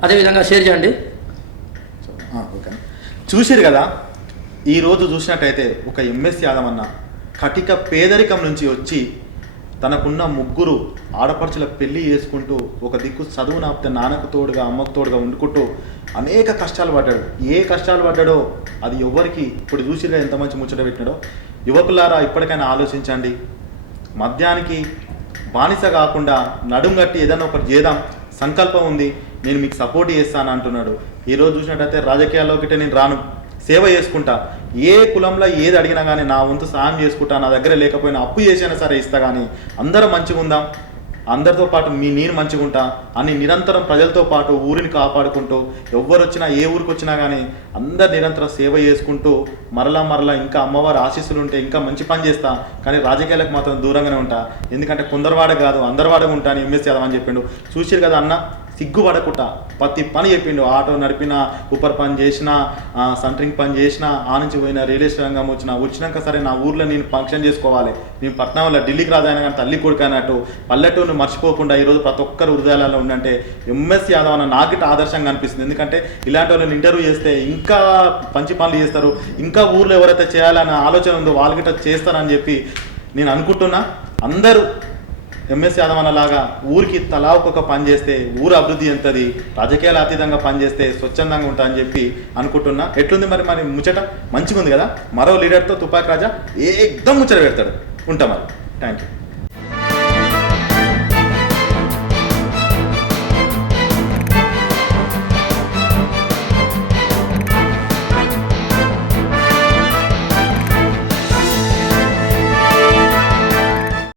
అదేవిధంగా షేర్ చేయండి. ఓకే, చూసారు కదా. ఈరోజు చూసినట్టయితే ఒక ఎంఎస్ యాదవ్ అన్న కటిక పేదరికం నుంచి వచ్చి తనకున్న 3 ఆడపడుచుల పెళ్లి చేసుకుంటూ ఒక దిక్కు చదువు నాపితే నాన్నకు తోడుగా అమ్మకు తోడుగా వండుకుంటూ అనేక కష్టాలు పడ్డాడు. ఏ కష్టాలు పడ్డాడో అది ఎవరికి ఇప్పుడు చూసిగా ఎంత మంచి ముచ్చట పెట్టినాడో. యువకులారా ఇప్పటికైనా ఆలోచించండి. మద్యానికి బానిస కాకుండా నడుం కట్టి ఏదైనా ఒకటి చేద్దాం, సంకల్పం ఉంది, నేను మీకు సపోర్ట్ చేస్తాను అంటున్నాడు. ఈరోజు చూసినట్టయితే రాజకీయాల్లోకి నేను రాను, సేవ చేసుకుంటా, ఏ కులంలో ఏది అడిగినా కానీ నా వంతు సాయం చేసుకుంటా, నా దగ్గర లేకపోయినా అప్పు చేసినా సరే ఇస్తా, కానీ అందరూ మంచిగా ఉందాం, అందరితో పాటు నేను మంచిగా ఉంటా అని నిరంతరం ప్రజలతో పాటు ఊరిని కాపాడుకుంటూ ఎవ్వరు వచ్చినా ఏ ఊరికి వచ్చినా కానీ అందరు నిరంతరం సేవ చేసుకుంటూ మరలా ఇంకా అమ్మవారి ఆశీస్సులు ఉంటే ఇంకా మంచి పని చేస్తా, కానీ రాజకీయాలకు మాత్రం దూరంగానే ఉంటా. ఎందుకంటే కొందరువాడ కాదు అందరివాడగా ఉంటా అని ఎంఎస్ యాదవ్ అని చెప్పిండు. చూసిరు కదా అన్న, సిగ్గుపడకుండా ప్రతి పని చెప్పిండు. ఆటో నడిపిన, ఊపర్ పని చేసిన, సెంటరింగ్ పని చేసిన, ఆ నుంచి పోయిన రియల్ ఎస్టేట్ రంగం వచ్చినాక సరే నా ఊర్లో నేను ఫంక్షన్ చేసుకోవాలి, నేను పట్నంలో ఢిల్లీకి రాజైనా కానీ తల్లి కొడుకు అన్నట్టు పల్లెటూరుని మర్చిపోకుండా ఈరోజు ప్రతి ఒక్కరు హృదయాలలో ఉండంటే ఎంఎస్ యాదవ్ అన్న నాకిట ఆదర్శంగా అనిపిస్తుంది. ఎందుకంటే ఇలాంటి వాళ్ళని ఇంటర్వ్యూ చేస్తే ఇంకా మంచి పనులు చేస్తారు, ఇంకా ఊర్లో ఎవరైతే చేయాలన్న ఆలోచన ఉందో వాళ్ళకిట చేస్తారని చెప్పి నేను అనుకుంటున్నా. అందరూ ఎంఎస్ యాదవ్ అన్నలాగా ఊరికి తలా ఒక్కొక్క పని చేస్తే ఊరు అభివృద్ధి ఎంతది, రాజకీయాల అతీతంగా పనిచేస్తే స్వచ్ఛందంగా ఉంటా అని చెప్పి అనుకుంటున్నా. ఎట్లుంది మరి ముచ్చట? మంచిగా ఉంది కదా. మరో లీడర్తో తుపాకి రాజా ఏకదం ముచ్చట పెడతాడు. ఉంటా మరి. Thank you.